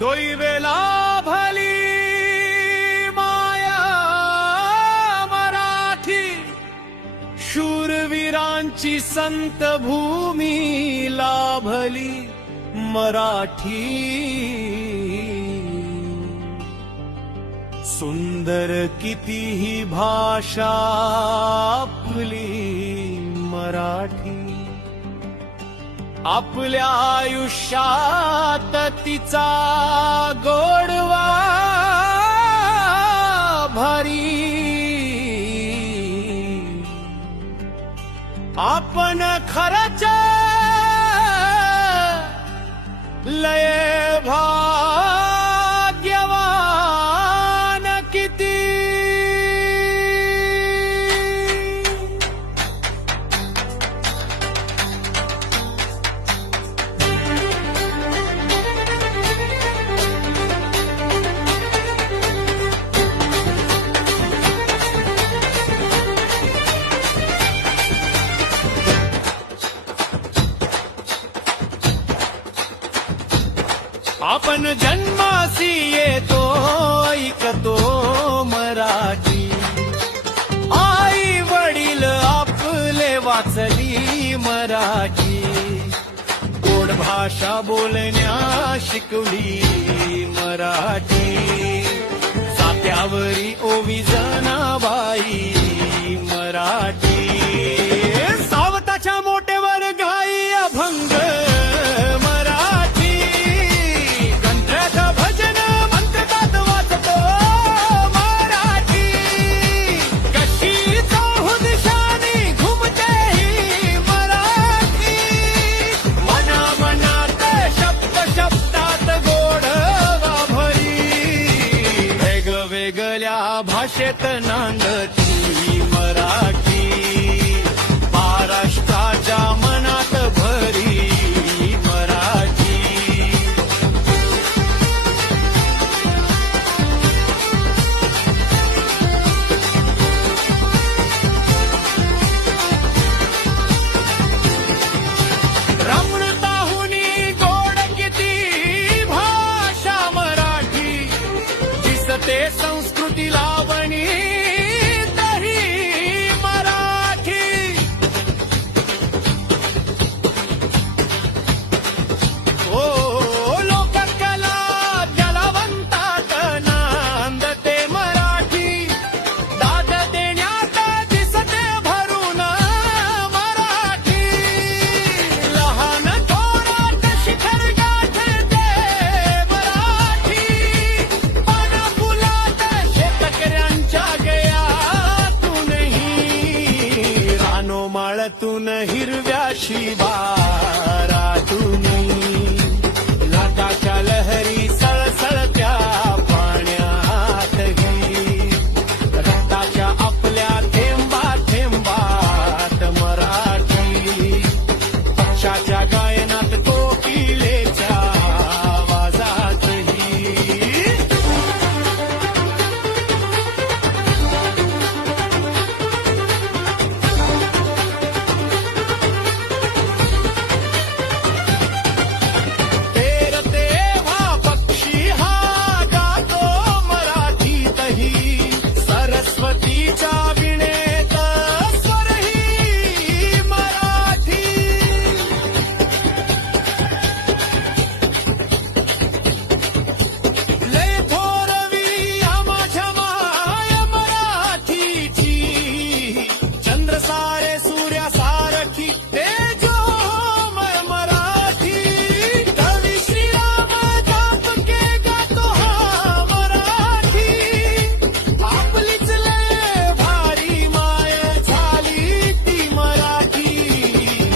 डोईवेला भली माया मराठी, शूरवीरांची संत भूमी लाभली मराठी। सुंदर कितीही भाषा आपली मराठी, आपल्या आयुष्यात तिचा गोडवा भारी। आपण खरच लय भाग्यवान किती। आपण जन्मासी येतो ऐकतो मराठी, आई वडील आपले वाचली मराठी। गोड भाषा बोलण्या शिकवली मराठी, सात्यावरी ओवी जनाबाई मराठी। सावताच्या मोठेवर गाई अभंग भाषेत नांदती मराठी, महाराष्ट्राच्या मनात भरी मराठी। रमणताहुनी गोड किती भाषा मराठी, दिसते संस्कृती लावणी तरी मराठी। ओ लोककला त्याला म्हणतात नांदते मराठी, दाद देण्यात दिसते भरून मराठी। लहान थोरात शिखर गाठते मराठी, पानाफुलात शेतकऱ्यांच्या गयातूनही, रानोमाळातून हिरव्या शिवारातूनही, लाटाच्या लहरी सळसळत्या पाण्यातही, रक्ताच्या आपल्या थेंबा थेंबात मराठी। पक्षाच्या गायनात कोकिलेच्या आवाजातही, सरस्वतीच्या विणेत स्वरही मराठी। लय थोरवी माझ्या माय मराठीची, चंद्र सारे सूर्यासारखी तेजोमय मराठी। कवी श्रीराम जापके गातो हा मराठी, आपलीच लय भारी माय झाली ती मराठी।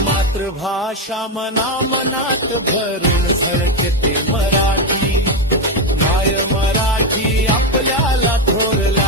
मातृभाषा मना मनात भरून झळकते मराठी, माय मराठी आपल्याला थोरली